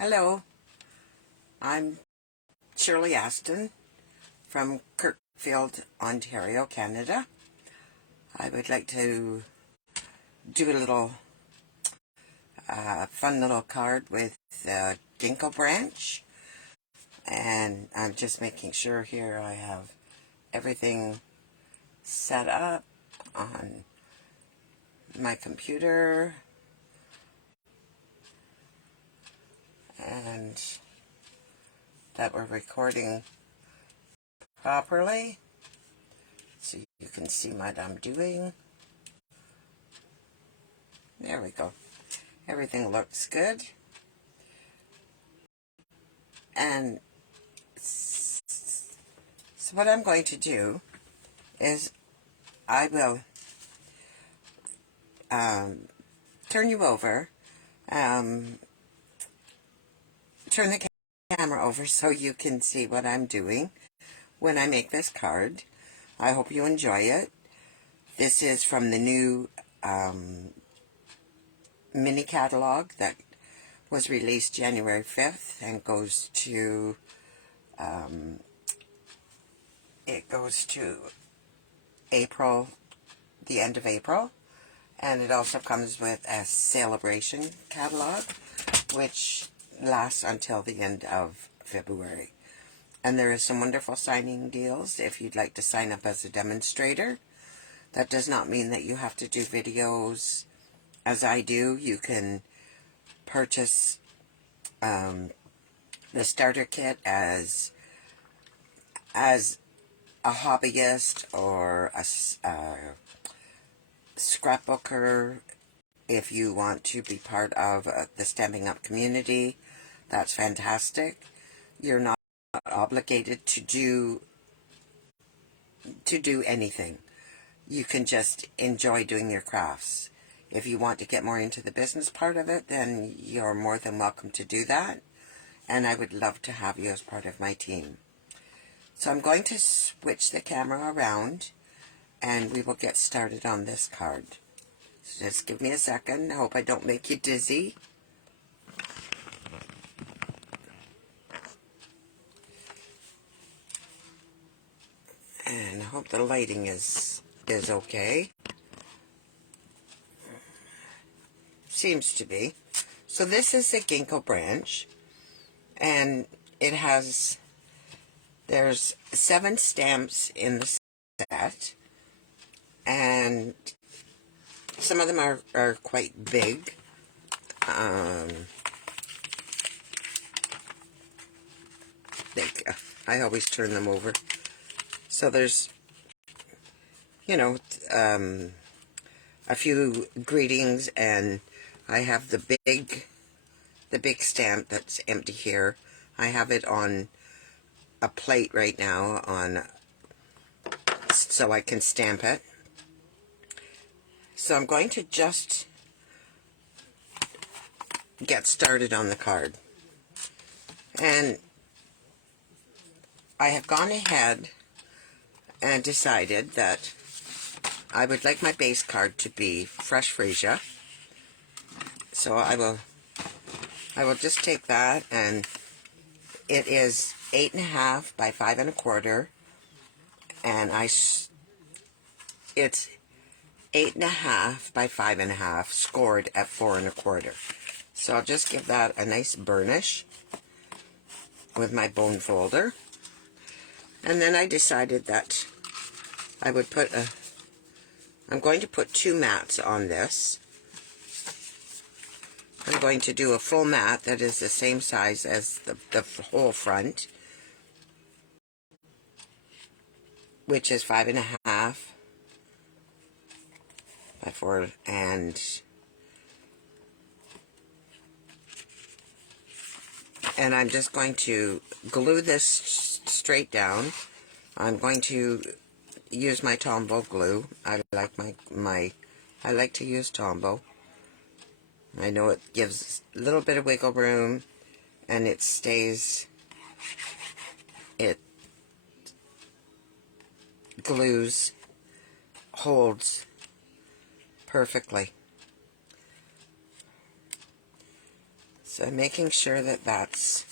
Hello, I'm Shirley Aston from Kirkfield, Ontario, Canada. I would like to do a little fun little card with Ginkgo Branch, and I'm just making sure here I have everything set up on my computer and that we're recording properly so you can see what I'm doing. There we go. Everything looks good. And so what I'm going to do is I will turn you over, turn the camera over so you can see what I'm doing when I make this card. I hope you enjoy it. This is from the new mini catalog that was released January 5th and goes to April, the end of April, and it also comes with a celebration catalog which lasts until the end of February. And there is some wonderful signing deals if you'd like to sign up as a demonstrator. That does not mean that you have to do videos as I do. You can purchase the starter kit as a hobbyist or a scrapbooker. If you want to be part of the Stamping Up community, that's fantastic. You're not obligated to do anything. You can just enjoy doing your crafts. If you want to get more into the business part of it, then you're more than welcome to do that. And I would love to have you as part of my team. So I'm going to switch the camera around and we will get started on this card. So just give me a second. I hope I don't make you dizzy. And I hope the lighting is okay. Seems to be. So this is a Ginkgo Branch, and there's 7 stamps in the set, and some of them are quite big. I always turn them over. So there's, a few greetings, and I have the big stamp that's empty here. I have it on a plate right now so I can stamp it. So I'm going to just get started on the card. And I have gone ahead and decided that I would like my base card to be fresh freesia. So I will just take that, and it is 8.5 by 5 1/4, and it's 8.5 by 5 1/2 scored at 4 1/4. So I'll just give that a nice burnish with my bone folder. And then I decided that I would I'm going to put 2 mats on this. I'm going to do a full mat that is the same size as the whole front, which is 5 1/2 by 4, and I'm just going to glue this straight down. I'm going to use my Tombow glue. I like to use Tombow. I know it gives a little bit of wiggle room, and it glues, holds perfectly. So I'm making sure that that's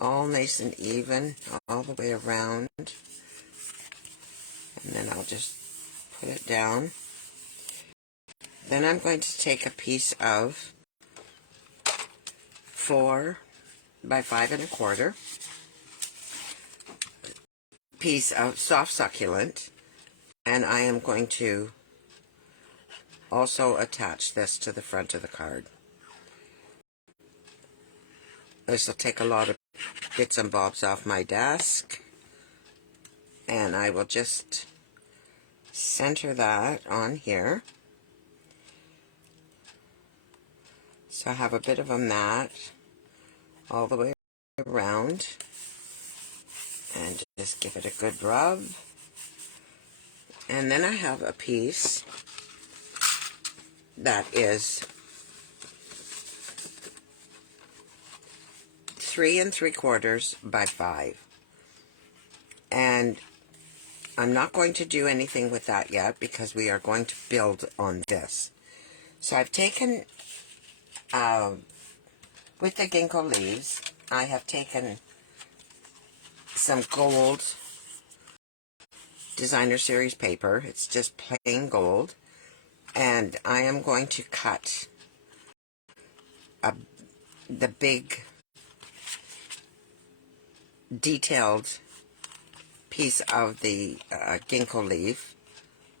all nice and even all the way around. And then I'll just put it down. Then I'm going to take a piece of 4 by 5 1/4 piece of soft succulent, and I am going to also attach this to the front of the card. This will take a lot of bits and bobs off my desk, and I will just center that on here. So I have a bit of a mat all the way around, and just give it a good rub. And then I have a piece that is 3 3/4 by 5. And I'm not going to do anything with that yet because we are going to build on this. So I've taken, with the ginkgo leaves, I have taken some gold designer series paper. It's just plain gold. And I am going to cut the big detailed piece of the ginkgo leaf.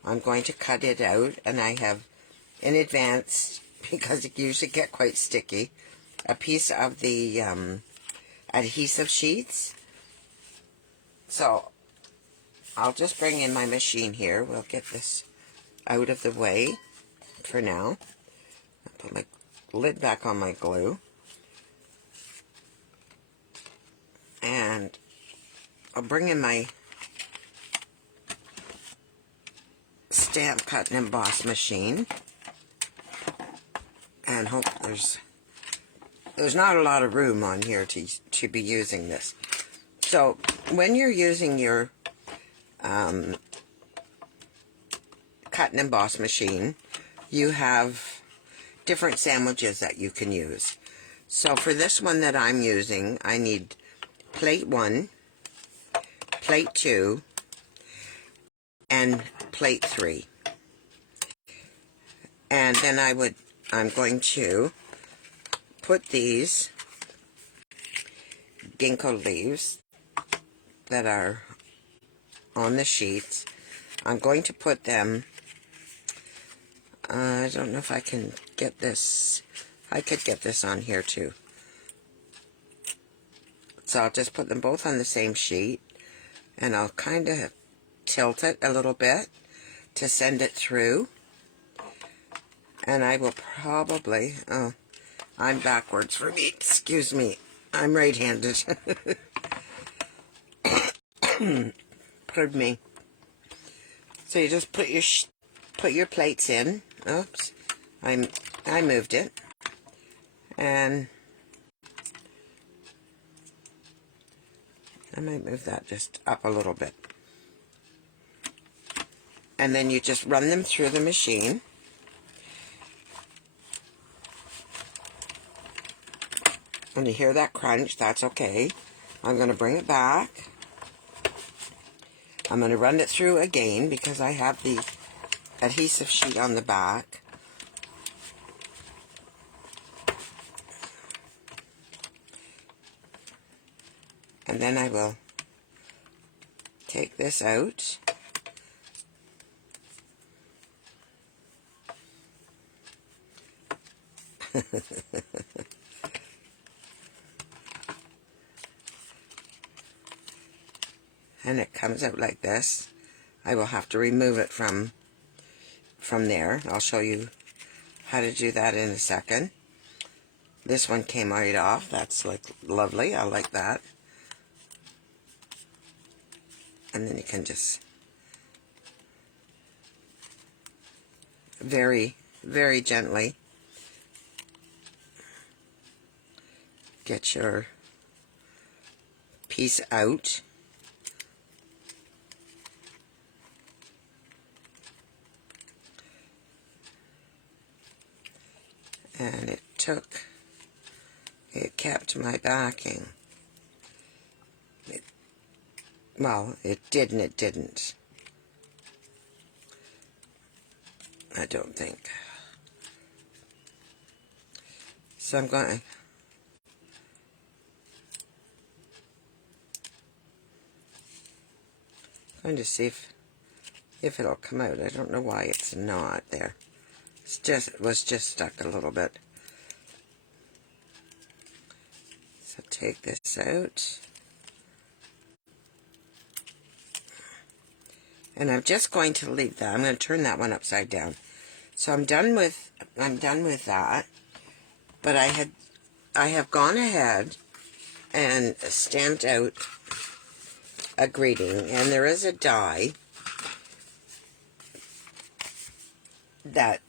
I'm going to cut it out, and I have in advance, because it usually get quite sticky, a piece of the adhesive sheets. So I'll just bring in my machine here. We'll get this out of the way for now. I'll put my lid back on my glue. And I'll bring in my stamp, cut, and emboss machine. And hope there's not a lot of room on here to be using this. So when you're using your cut and emboss machine, you have different sandwiches that you can use. So for this one that I'm using, I need plate 1, plate 2, and plate 3. And then I'm going to put these ginkgo leaves that are on the sheets. I'm going to put them, I don't know if I can get this, I could get this on here too. So I'll just put them both on the same sheet, and I'll kind of tilt it a little bit to send it through. And I will probably, oh, I'm backwards for me, excuse me, I'm right-handed. Pardon me. So you just put your plates in. Oops, I moved it, and I might move that just up a little bit. And then you just run them through the machine. When you hear that crunch, that's okay. I'm going to bring it back. I'm going to run it through again because I have the adhesive sheet on the back. And then I will take this out. And it comes out like this. I will have to remove it from there. I'll show you how to do that in a second. This one came right off. That's like lovely. I like that. And then you can just very, very gently get your piece out. And it took It kept my backing. Well, it did and it didn't. I don't think. So I'm going to see if it'll come out. I don't know why it's not there. It was just stuck a little bit. So take this out. And I'm just going to leave that. I'm going to turn that one upside down. So I'm done with that. But I have gone ahead and stamped out a greeting, and there is a die that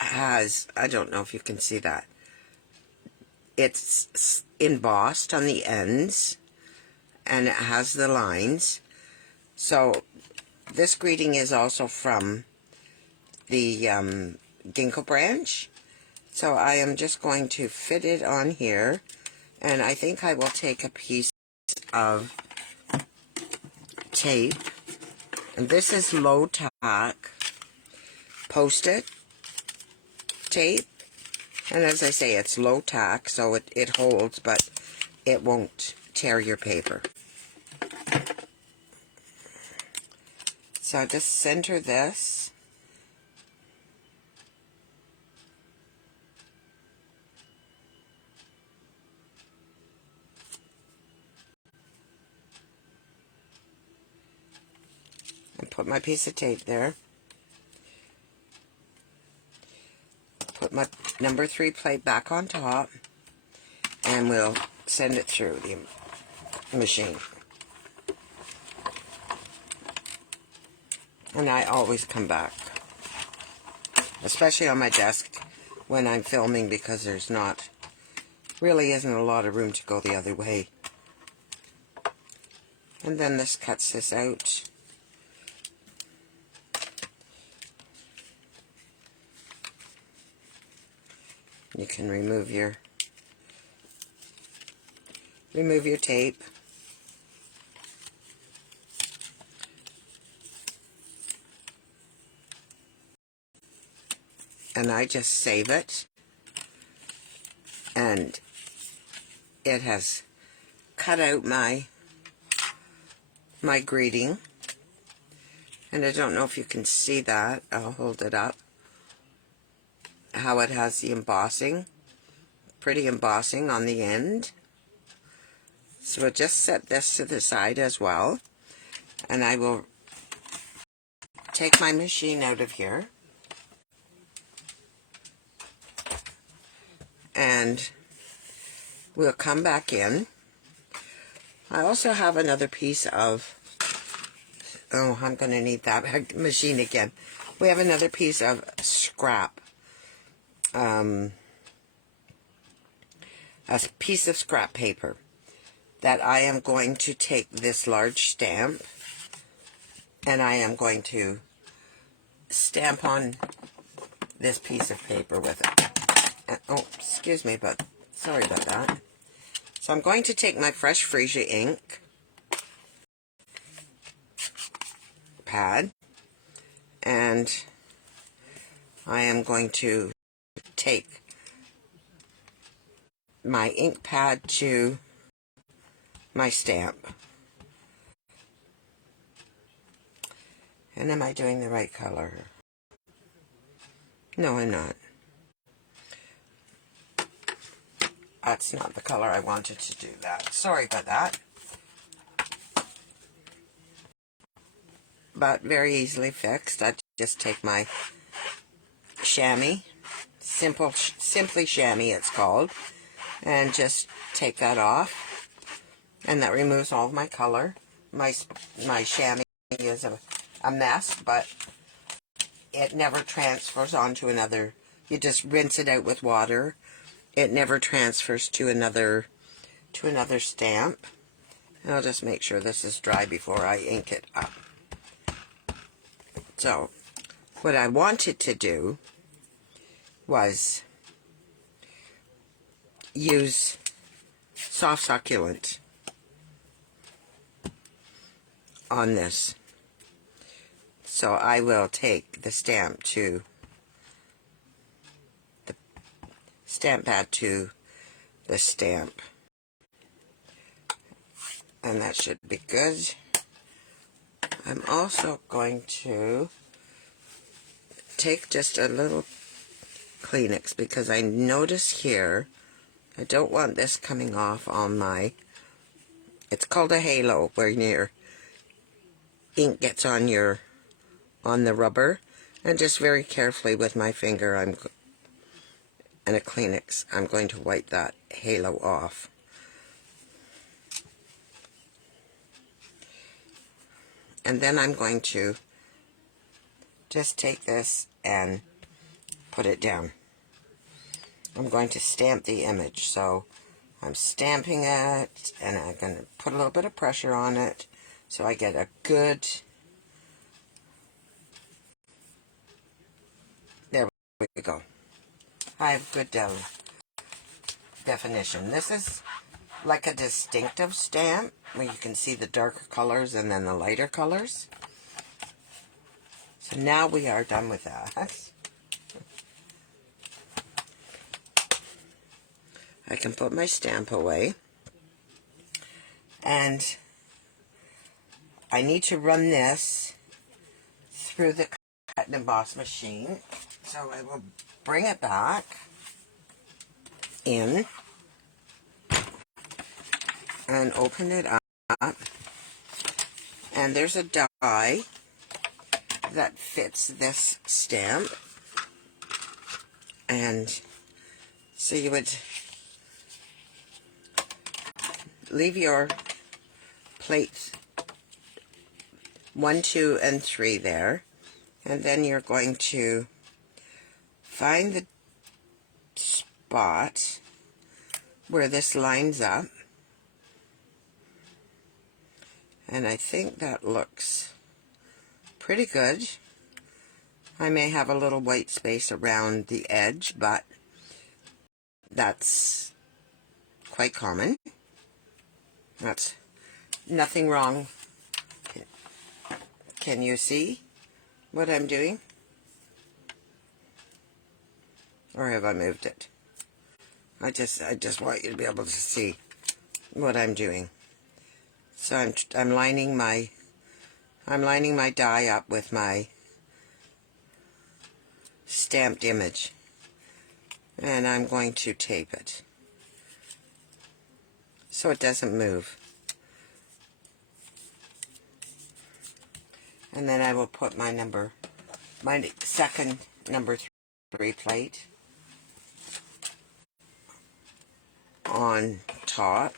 has, I don't know if you can see that, it's embossed on the ends and it has the lines. So this greeting is also from the Ginkgo Branch. So I am just going to fit it on here, and I think I will take a piece of tape, and this is low tack post-it tape, and as I say, it's low tack, so it holds, but it won't tear your paper. So just center this, and put my piece of tape there. Put my number 3 plate back on top, and we'll send it through the machine. And I always come back, especially on my desk when I'm filming, because there's really isn't a lot of room to go the other way. And then this cuts this out. You can remove your tape. And I just save it. And it has cut out my greeting. And I don't know if you can see that. I'll hold it up. How it has the embossing, pretty embossing on the end. So we'll just set this to the side as well, and I will take my machine out of here, and we'll come back in. I also have another piece of, oh, I'm going to need that machine again. We have another piece of scrap. A piece of scrap paper that I am going to take this large stamp, and I am going to stamp on this piece of paper with it. Oh, excuse me, but sorry about that. So I'm going to take my Fresh Freesia ink pad, and I am going to take my ink pad to my stamp. And am I doing the right color? No, I'm not. That's not the color I wanted to do that. Sorry about that. But very easily fixed. I just take my chamois, simply chamois it's called, and just take that off, and that removes all of my color. My chamois is a mess, but it never transfers onto another. You just rinse it out with water. It never transfers to another stamp. And I'll just make sure this is dry before I ink it up. So what I wanted to do was use soft succulent on this. So I will take the stamp to the stamp pad to the stamp. And that should be good. I'm also going to take just a little Kleenex because I notice here, I don't want this coming off on my, it's called a halo, where your ink gets on the rubber. And just very carefully with my finger and a Kleenex, I'm going to wipe that halo off. And then I'm going to just take this and put it down. I'm going to stamp the image. So I'm stamping it, and I'm going to put a little bit of pressure on it so I get a good, there we go. I have good definition. This is like a distinctive stamp where you can see the darker colors and then the lighter colors. So now we are done with that. I can put my stamp away, and I need to run this through the cut and emboss machine. So I will bring it back in and open it up, and there's a die that fits this stamp, and so you would leave your plates 1, 2, and 3 there, and then you're going to find the spot where this lines up, and I think that looks pretty good. I may have a little white space around the edge, but that's quite common. That's nothing wrong. Can you see what I'm doing? Or have I moved it? I just want you to be able to see what I'm doing. So I'm lining my die up with my stamped image, and I'm going to tape it so it doesn't move. And then I will put my second number 3 plate on top,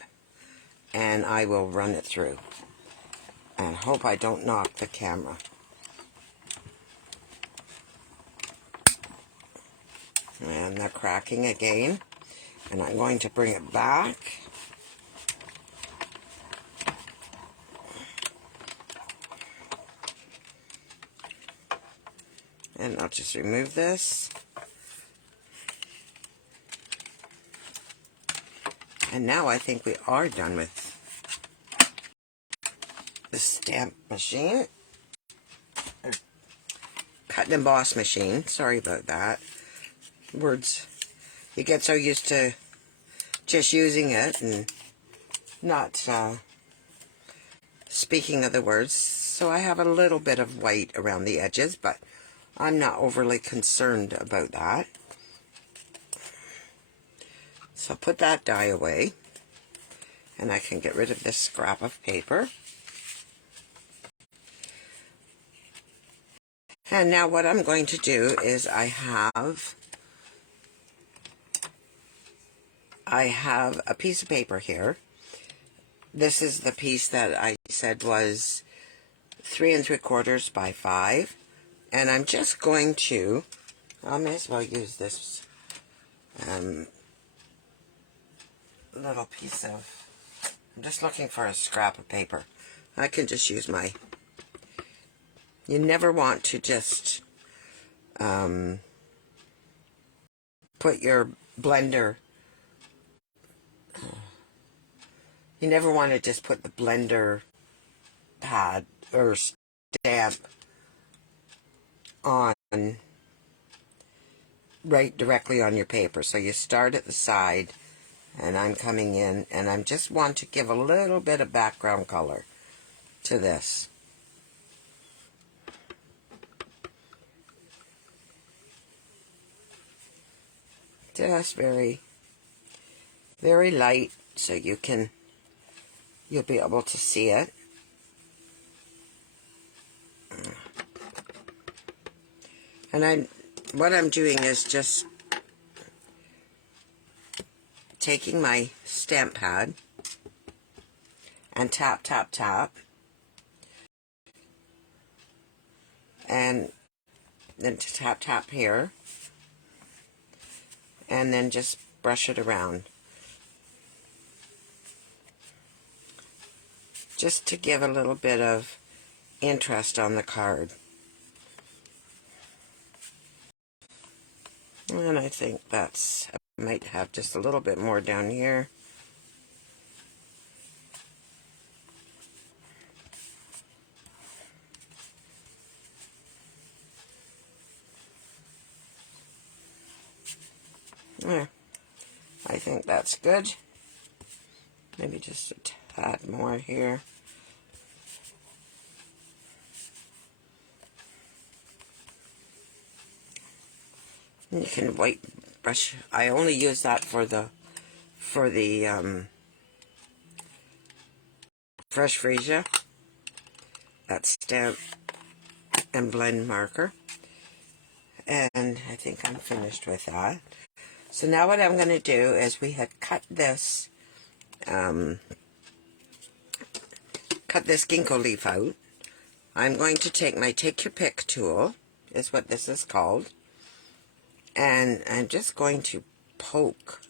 and I will run it through and hope I don't knock the camera. And they're cracking again, and I'm going to bring it back. And I'll just remove this. And now I think we are done with the stamp machine. Or cut and emboss machine. Sorry about that. Words. You get so used to just using it and not speaking of the words. So I have a little bit of white around the edges, but I'm not overly concerned about that. So I'll put that die away, and I can get rid of this scrap of paper. And now what I'm going to do is I have a piece of paper here. This is the piece that I said was 3 3/4 by 5. And I'm just going to, I may as well use this little piece of, I'm just looking for a scrap of paper. I can just use my, you never want to just put your blender you never want to just put the blender pad or stamp on right directly on your paper. So you start at the side, and I'm coming in, and I just want to give a little bit of background color to this. Just very, very light, so you'll be able to see it. And what I'm doing is just taking my stamp pad and tap, tap, tap, and then to tap, tap here, and then just brush it around. Just to give a little bit of interest on the card. And I think I might have just a little bit more down here. There. I think that's good. Maybe just a tad more here. And you can white brush. I only use that for the Fresh Freesia. That stamp and blend marker. And I think I'm finished with that. So now what I'm going to do is we had cut this ginkgo leaf out. I'm going to take my Take Your Pick tool, is what this is called, and I'm just going to poke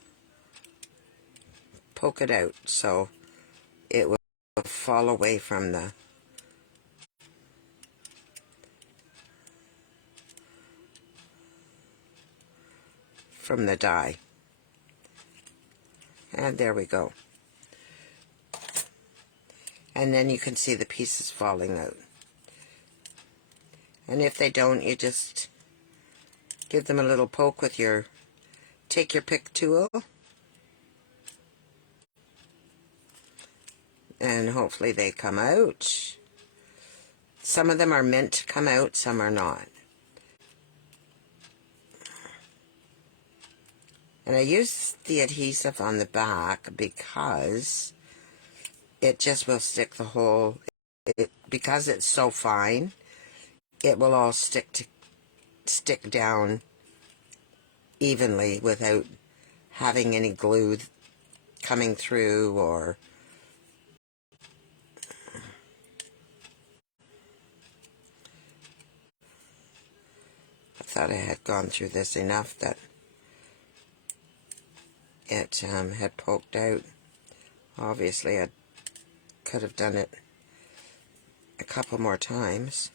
it out so it will fall away from the die. And there we go. And then you can see the pieces falling out. And if they don't, you just give them a little poke with your Take Your Pick tool. And hopefully they come out. Some of them are meant to come out, some are not. And I use the adhesive on the back because it just will stick the whole, because it's so fine, it will all stick down evenly without having any glue coming through or I thought I had gone through this enough that it had poked out. Obviously I could have done it a couple more times,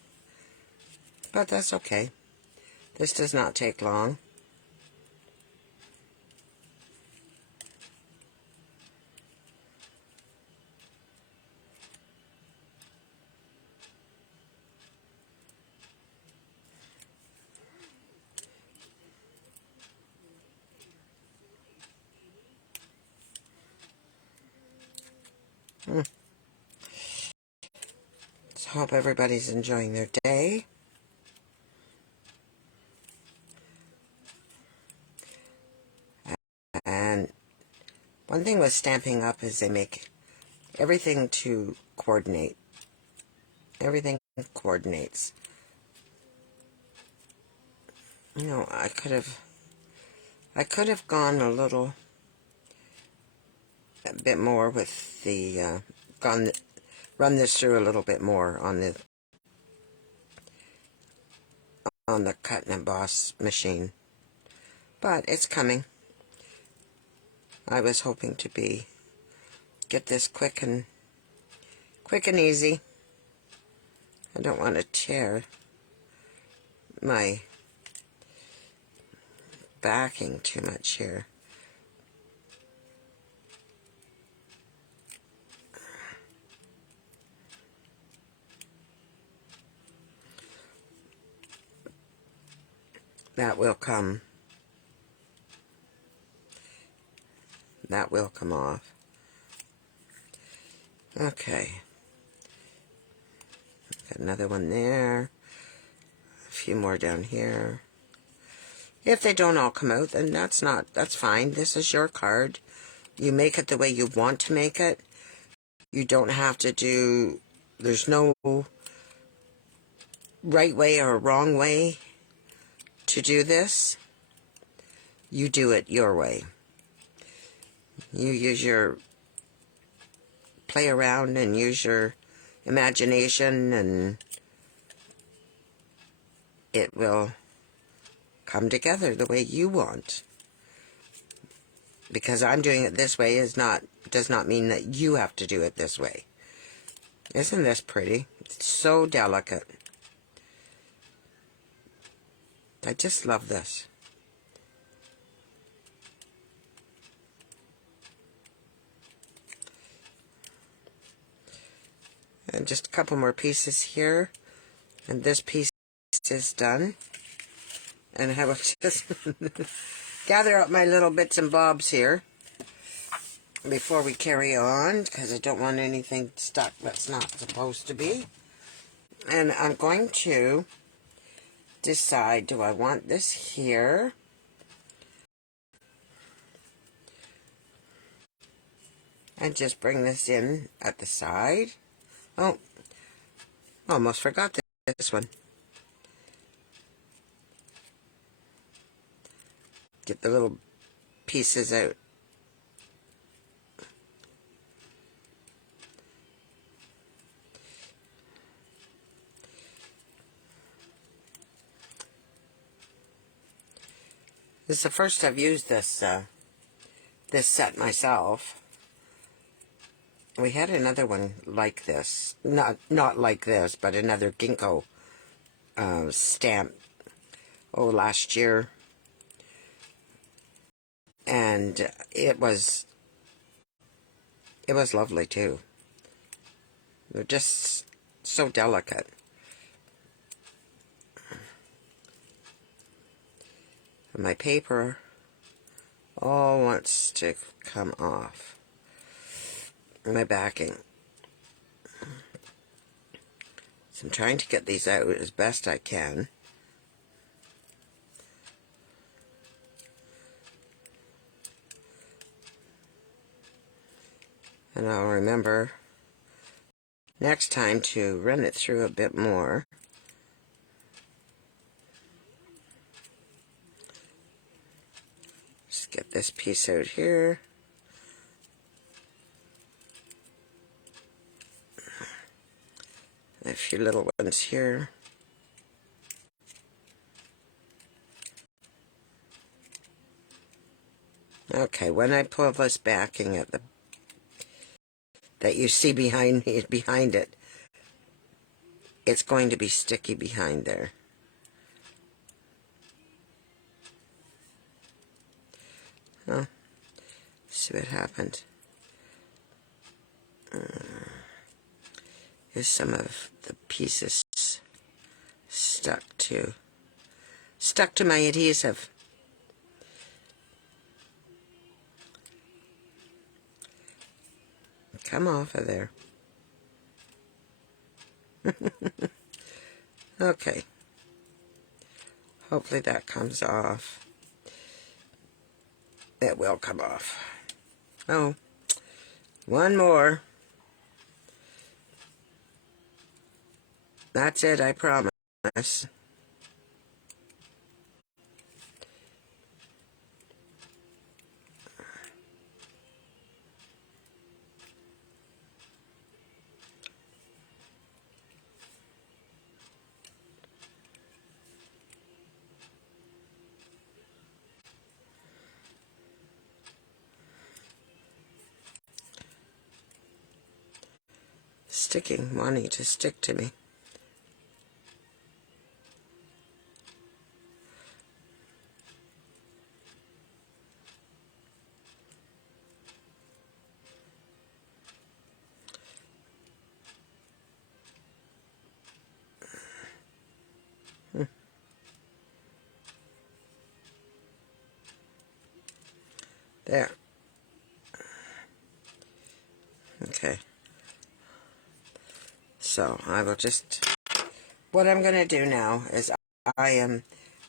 but that's okay. This does not take long. So hope everybody's enjoying their day. And one thing with Stampin' Up! Is they make everything to coordinate. Everything coordinates. You know, I could have gone a bit more with the run this through a little bit more on the cut and emboss machine, but it's coming. I was hoping to get this quick and easy. I don't want to tear my backing too much here. that will come off. Okay. Got another one there. A few more down here. If they don't all come out, then that's fine. This is your card. You make it the way you want to make it. You don't have to do, there's no right way or wrong way to do this. You do it your way. You use your, play around and use your imagination, and it will come together the way you want. Because I'm doing it this way does not mean that you have to do it this way. Isn't this pretty? It's so delicate. I just love this. And just a couple more pieces here. And this piece is done. And I will just gather up my little bits and bobs here before we carry on, because I don't want anything stuck that's not supposed to be. And I'm going to decide, do I want this here? And just bring this in at the side. Oh, almost forgot this one. Get the little pieces out. This is the first I've used this this set myself. We had another one like this, not like this, but another Ginkgo stamp last year, and it was lovely too. They're just so delicate. And my paper all wants to come off. My backing. So I'm trying to get these out as best I can. And I'll remember next time to run it through a bit more. Just get this piece out here. A few little ones here. Okay, when I pull this backing at the that you see behind it, it's going to be sticky behind there. Oh, see what happened. Here's some of the pieces stuck to my adhesive. Come off of there. Okay. Hopefully that comes off. It will come off. Oh, one more. That's it, I promise. Wanting to stick to me. There. Okay. So I will just, what I'm going to do now is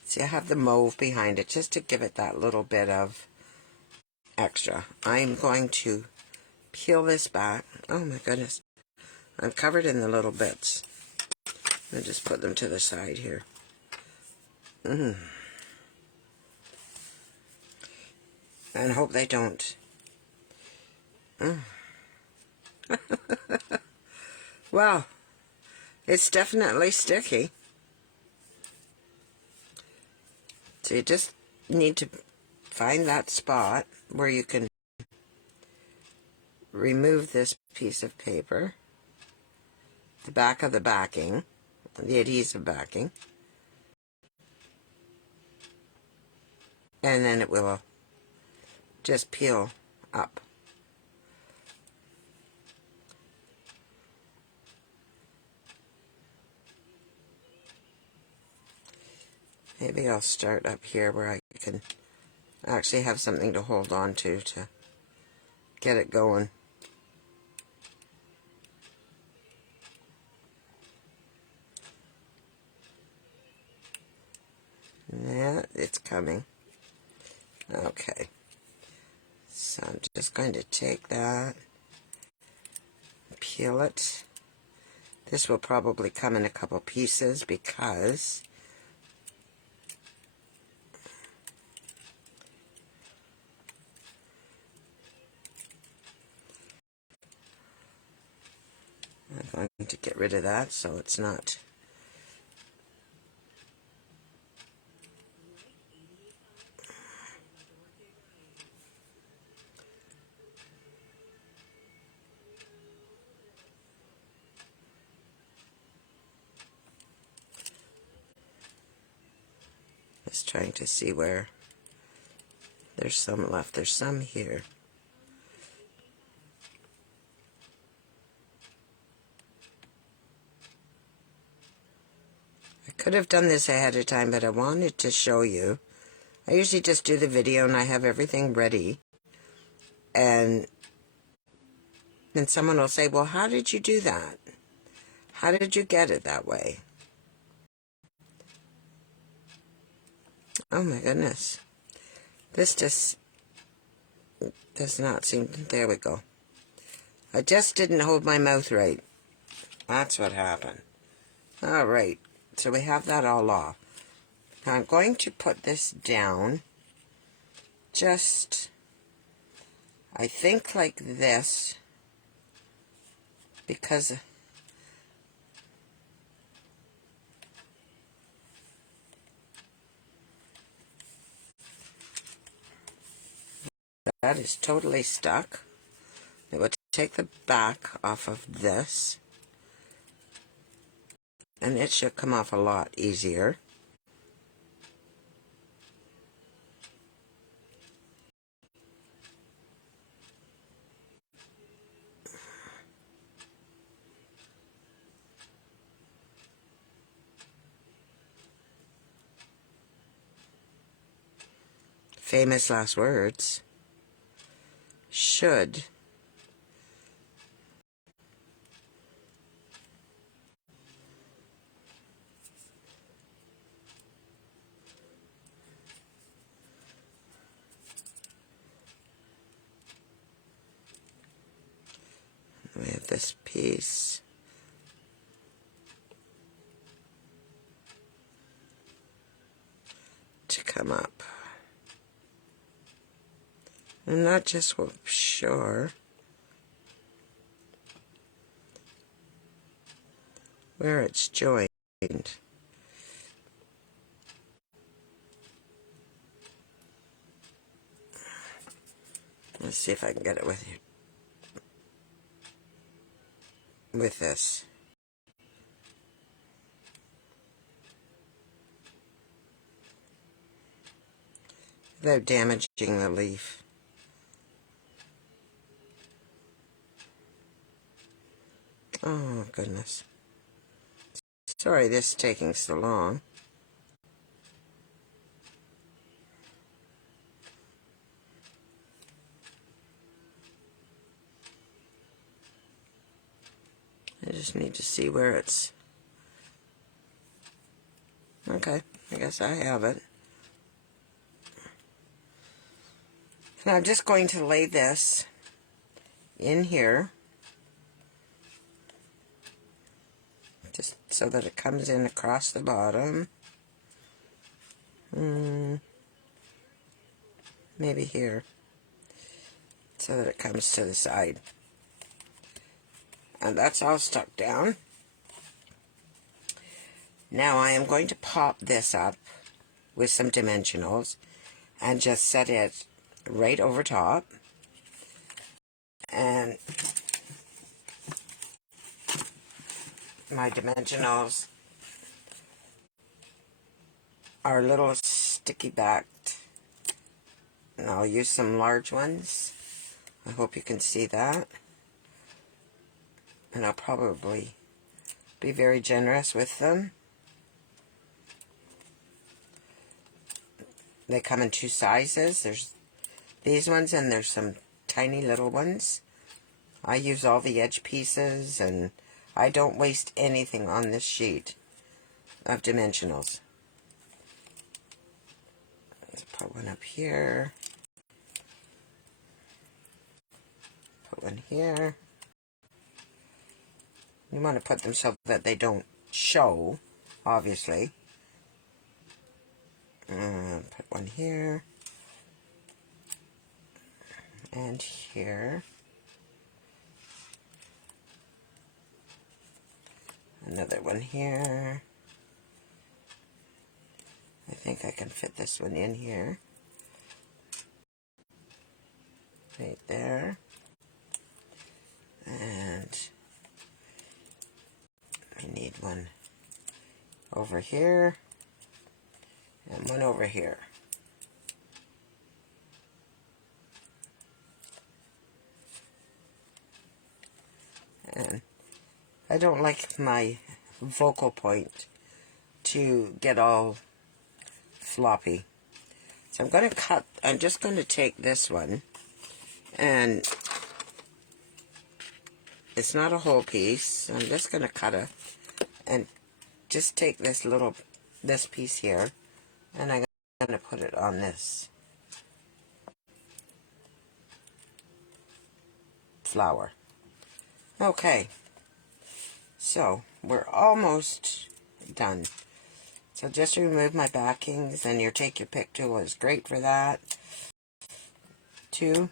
see, I have the mauve behind it just to give it that little bit of extra. I'm going to peel this back. Oh my goodness. I'm covered in the little bits. I'll just put them to the side here. And hope they don't. Well, it's definitely sticky. So you just need to find that spot where you can remove this piece of paper, the back of the backing, the adhesive backing, and then it will just peel up. Maybe I'll start up here where I can actually have something to hold on to get it going. Yeah, it's coming. Okay. So I'm just going to take that, peel it. This will probably come in a couple pieces because I'm going to get rid of that so it's not. Just trying to see where there's some left. There's some here. I could have done this ahead of time, but I wanted to show you. I usually just do the video and I have everything ready. And then someone will say, well, how did you do that? How did you get it that way? Oh my goodness. This just does not seem... There we go. I just didn't hold my mouth right. That's what happened. All right. So we have that all off. Now I'm going to put this down. Just, I think like this. Because... that is totally stuck. It will take the back off of this, and it should come off a lot easier. Famous last words. Should. We have this piece. To come up. I'm not just sure where it's joined. Let's see if I can get it with you. With this. Without damaging the leaf. Oh, goodness. Sorry this is taking so long. I just need to see where it's... Okay, I guess I have it. Now I'm just going to lay this in here, just so that it comes in across the bottom. Maybe here, so that it comes to the side. And that's all stuck down. Now I am going to pop this up with some dimensionals and just set it right over top. And my dimensionals are a little sticky backed, and I'll use some large ones. I hope you can see that. And I'll probably be very generous with them. They come in two sizes. There's these ones and there's some tiny little ones. I use all the edge pieces, and I don't waste anything on this sheet of dimensionals. Let's put one up here. Put one here. You want to put them so that they don't show, obviously. Put one here. And here. Another one here. I think I can fit this one in here. Right there. And I need one over here and one over here. And I don't like my focal point to get all floppy. So I'm going to cut, I'm just going to take this one, and it's not a whole piece, so I'm just going to cut it and just take this piece here, and I'm going to put it on this flower. Okay, so we're almost done. So just remove my backings, and your take your pick tool is great for that too.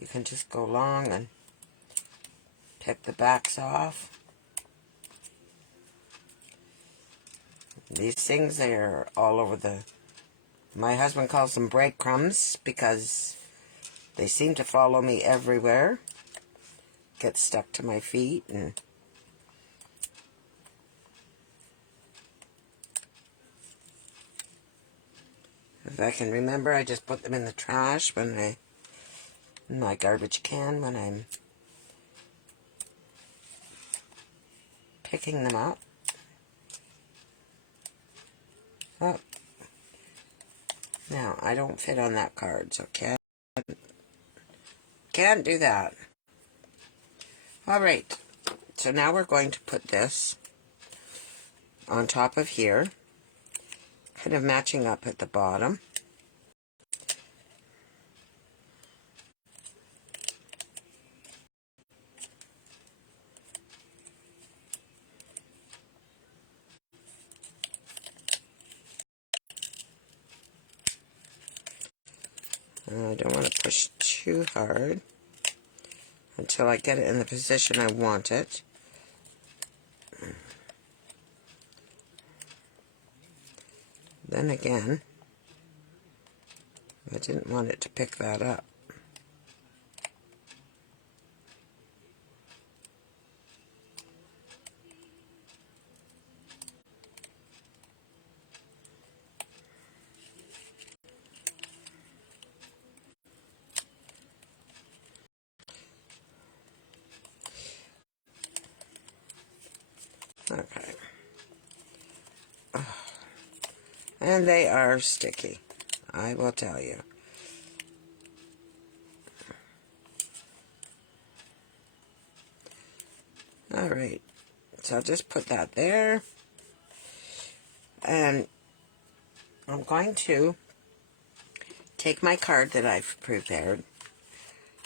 You can just go along and pick the backs off. These things, they're all over the... My husband calls them breadcrumbs because they seem to follow me everywhere. Get stuck to my feet, and if I can remember, I just put them in the trash in my garbage can when I'm picking them up. Oh. Now, I don't fit on that card, so can't do that. Alright, so now we're going to put this on top of here, kind of matching up at the bottom. I don't want to push too hard until I get it in the position I want it. Then again, I didn't want it to pick that up. Okay. And they are sticky, I will tell you. Alright, so I'll just put that there. And I'm going to take my card that I've prepared,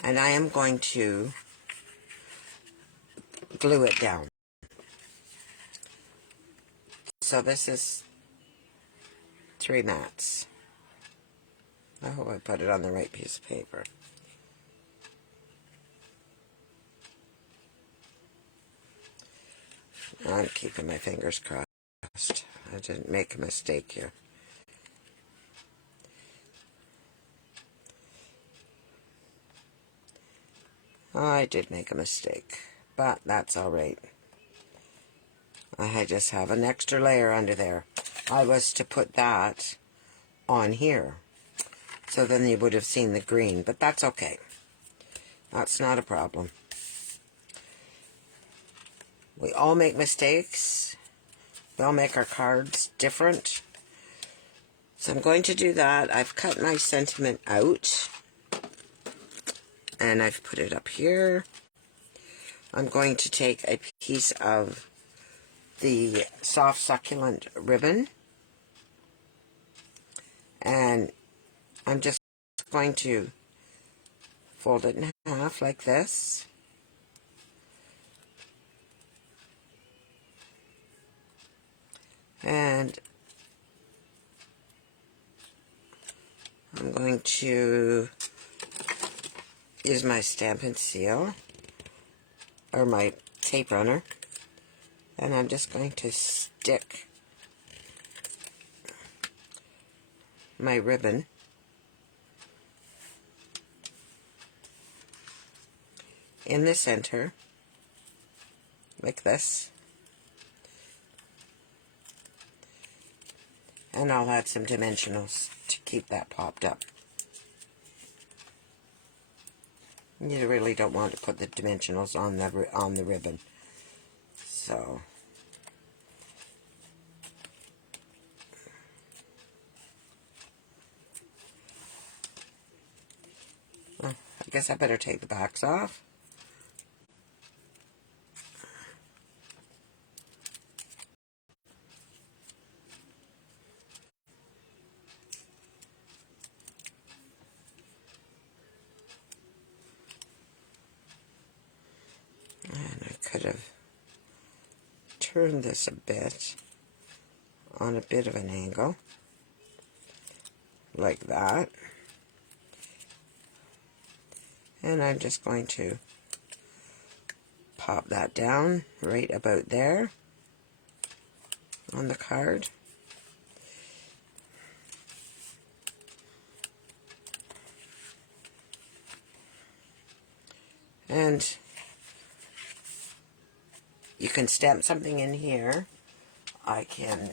and I am going to glue it down. So this is 3 mats. I hope I put it on the right piece of paper. I'm keeping my fingers crossed. I didn't make a mistake here. I did make a mistake, but that's alright. I just have an extra layer under there. I was to put that on here, so then you would have seen the green, but that's okay. That's not a problem. We all make mistakes. We all make our cards different. So I'm going to do that. I've cut my sentiment out, and I've put it up here. I'm going to take a piece of the soft succulent ribbon, and I'm just going to fold it in half like this. And I'm going to use my Stampin' seal, or my tape runner, and I'm just going to stick my ribbon in the center, like this. And I'll add some dimensionals to keep that popped up. You really don't want to put the dimensionals on the ribbon. So I guess I better take the backs off. And I could have turned this a bit on a bit of an angle, like that. And I'm just going to pop that down right about there on the card. And you can stamp something in here. I can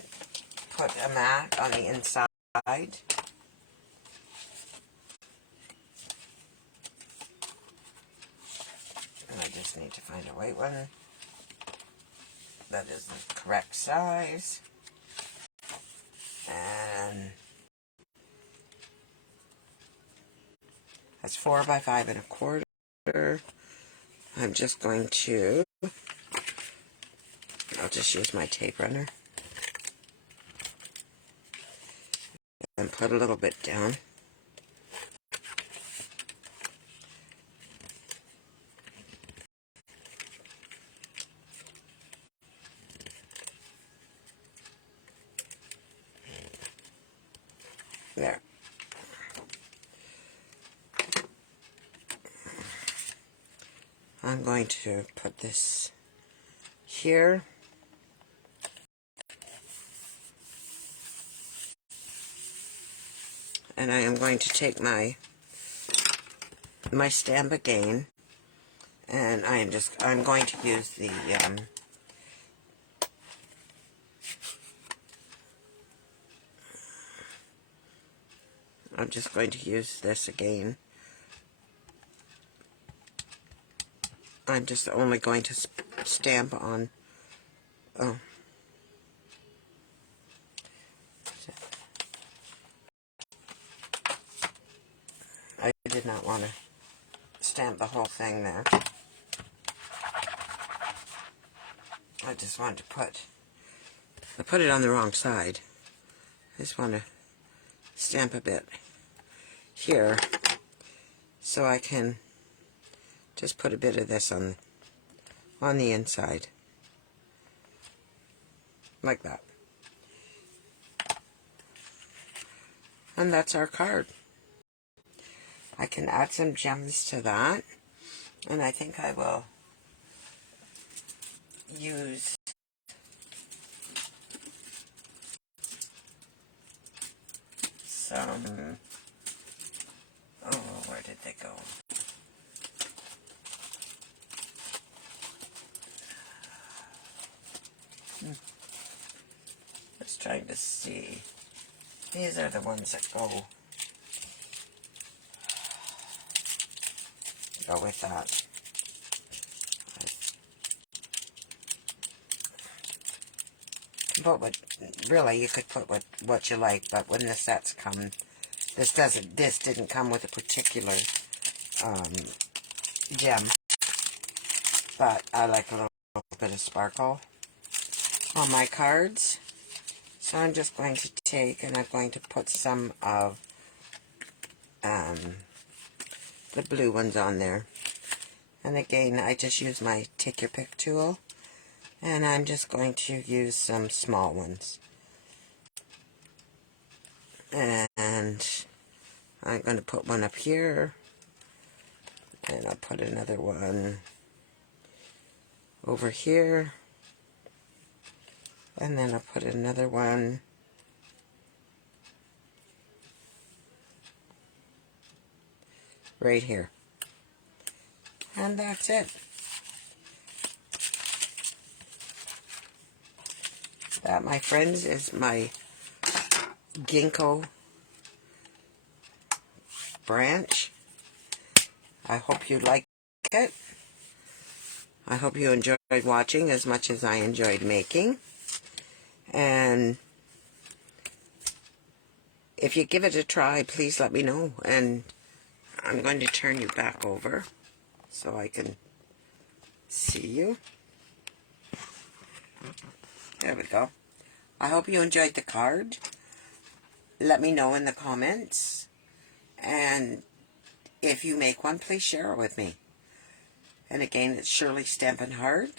put a mat on the inside. And I just need to find a white one that is the correct size. And that's 4 by 5 1/4. I'm just going to, I'll just use my tape runner and put a little bit down. There. I'm going to put this here. And I am going to take my stamp again, and I'm going to use the I'm just going to use this again. I'm just only going to stamp on, oh, I did not want to stamp the whole thing there. I just want to I put it on the wrong side. I just want to stamp a bit here so I can just put a bit of this on the inside, like that. And that's our card. I can add some gems to that, and I think I will use some, oh, where did they go? Just trying to see. These are the ones that go with that. But really, you could put what you like, but when the sets come, this didn't come with a particular gem, but I like a little bit of sparkle on my cards. So I'm just going to take and I'm going to put some of the blue ones on there. And again, I just use my take your pick tool, and I'm just going to use some small ones. And I'm going to put one up here, and I'll put another one over here, and then I'll put another one right here. And that's it. That, my friends, is my Ginkgo Branch. I hope you like it. I hope you enjoyed watching as much as I enjoyed making. And if you give it a try, please let me know. And I'm going to turn you back over so I can see you. There we go. I hope you enjoyed the card. Let me know in the comments. And if you make one, please share it with me. And again, it's Shirley Stampin' Hard.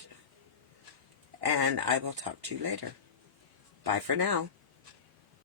And I will talk to you later. Bye for now.